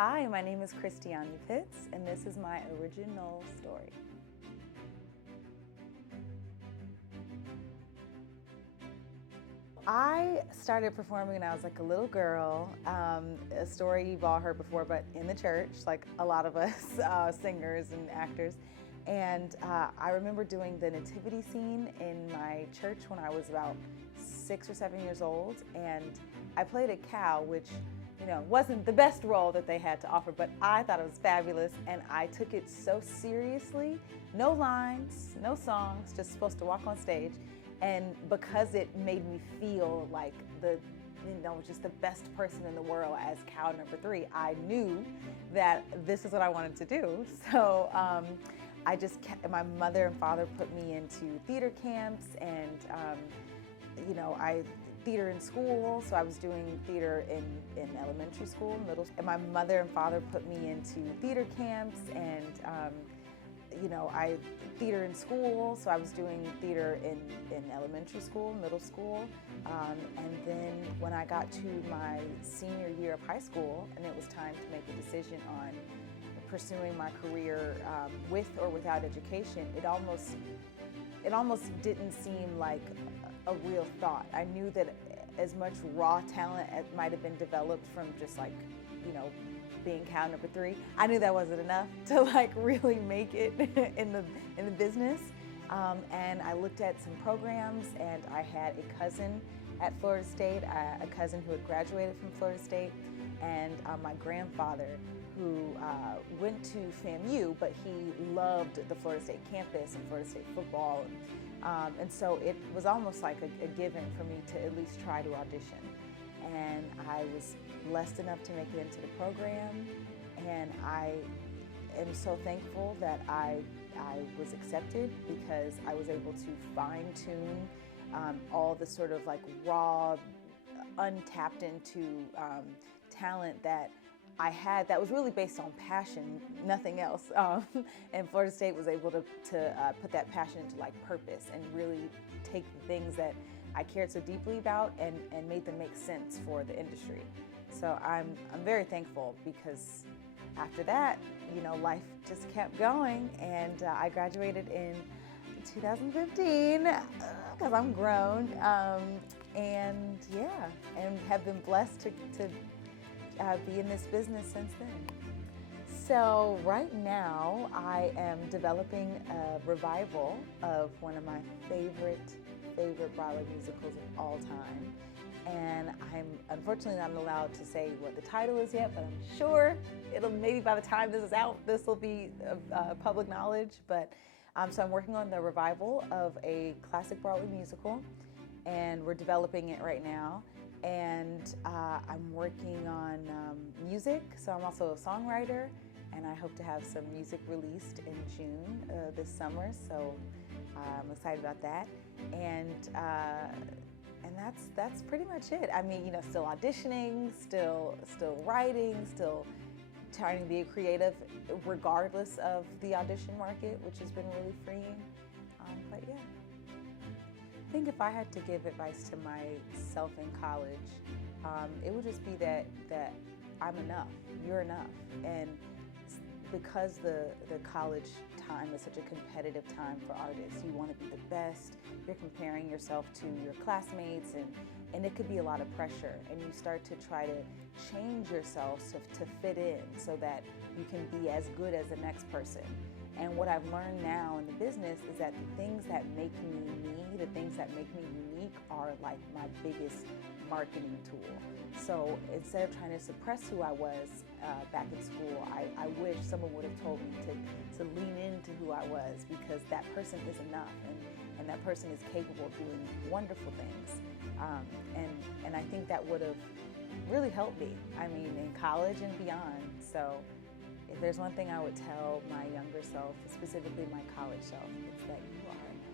Hi, my name is Christiani, and this is my OrigiNOLE story. I started performing when I was like a little girl, a story you've all heard before, but in the church, like a lot of us singers and actors. And I remember doing the nativity scene in my church when I was about 6 or 7 years old, and I played a cow, which wasn't the best role that they had to offer, but I thought it was fabulous, and I took it so seriously. No lines, no songs, just supposed to walk on stage. And because it made me feel like just the best person in the world as cow number 3, I knew that this is what I wanted to do. So my mother and father put me into theater camps, and theater in school, so I was doing theater in elementary school, middle school. And my mother and father put me into theater camps, and theater in school, so I was doing theater in elementary school, middle school, and then when I got to my senior year of high school and it was time to make a decision on pursuing my career with or without education, it almost didn't seem like a real thought. I knew that as much raw talent as might have been developed from just being cow number 3, I knew that wasn't enough to really make it in the business. And I looked at some programs, and I had a cousin at Florida State, a cousin who had graduated from Florida State, and my grandfather who went to FAMU, but he loved the Florida State campus and Florida State football. And so it was almost like a given for me to at least try to audition. And I was blessed enough to make it into the program, and I am so thankful that I was accepted, because I was able to fine-tune all the sort of raw, untapped into talent that I had that was really based on passion, nothing else. And Florida State was able to put that passion into purpose and really take the things that I cared so deeply about and made them make sense for the industry. So I'm very thankful, because after that, life just kept going, and I graduated in 2015 because I'm grown, and have been blessed to be in this business since then. So right now I am developing a revival of one of my favorite Broadway musicals of all time. And I'm unfortunately not allowed to say what the title is yet, but I'm sure maybe by the time this is out, this will be public knowledge. But so I'm working on the revival of a classic Broadway musical, and we're developing it right now. And I'm working on music, so I'm also a songwriter, and I hope to have some music released in June this summer, so I'm excited about that. And that's pretty much it. I mean, still auditioning, still writing, still trying to be creative regardless of the audition market, which has been really freeing. But yeah. I think if I had to give advice to myself in college, it would just be that I'm enough, you're enough. And because the college time is such a competitive time for artists, you want to be the best, you're comparing yourself to your classmates, and it could be a lot of pressure, and you start to try to change yourself to fit in so that you can be as good as the next person. And what I've learned now in the business is that the things that make me me, the things that make me unique, are my biggest marketing tool. So instead of trying to suppress who I was back in school, I wish someone would have told me to lean into who I was, because that person is enough, and that person is capable of doing wonderful things. And I think that would have really helped me, in college and beyond. So if there's one thing I would tell my younger self, specifically my college self, it's that you are enough.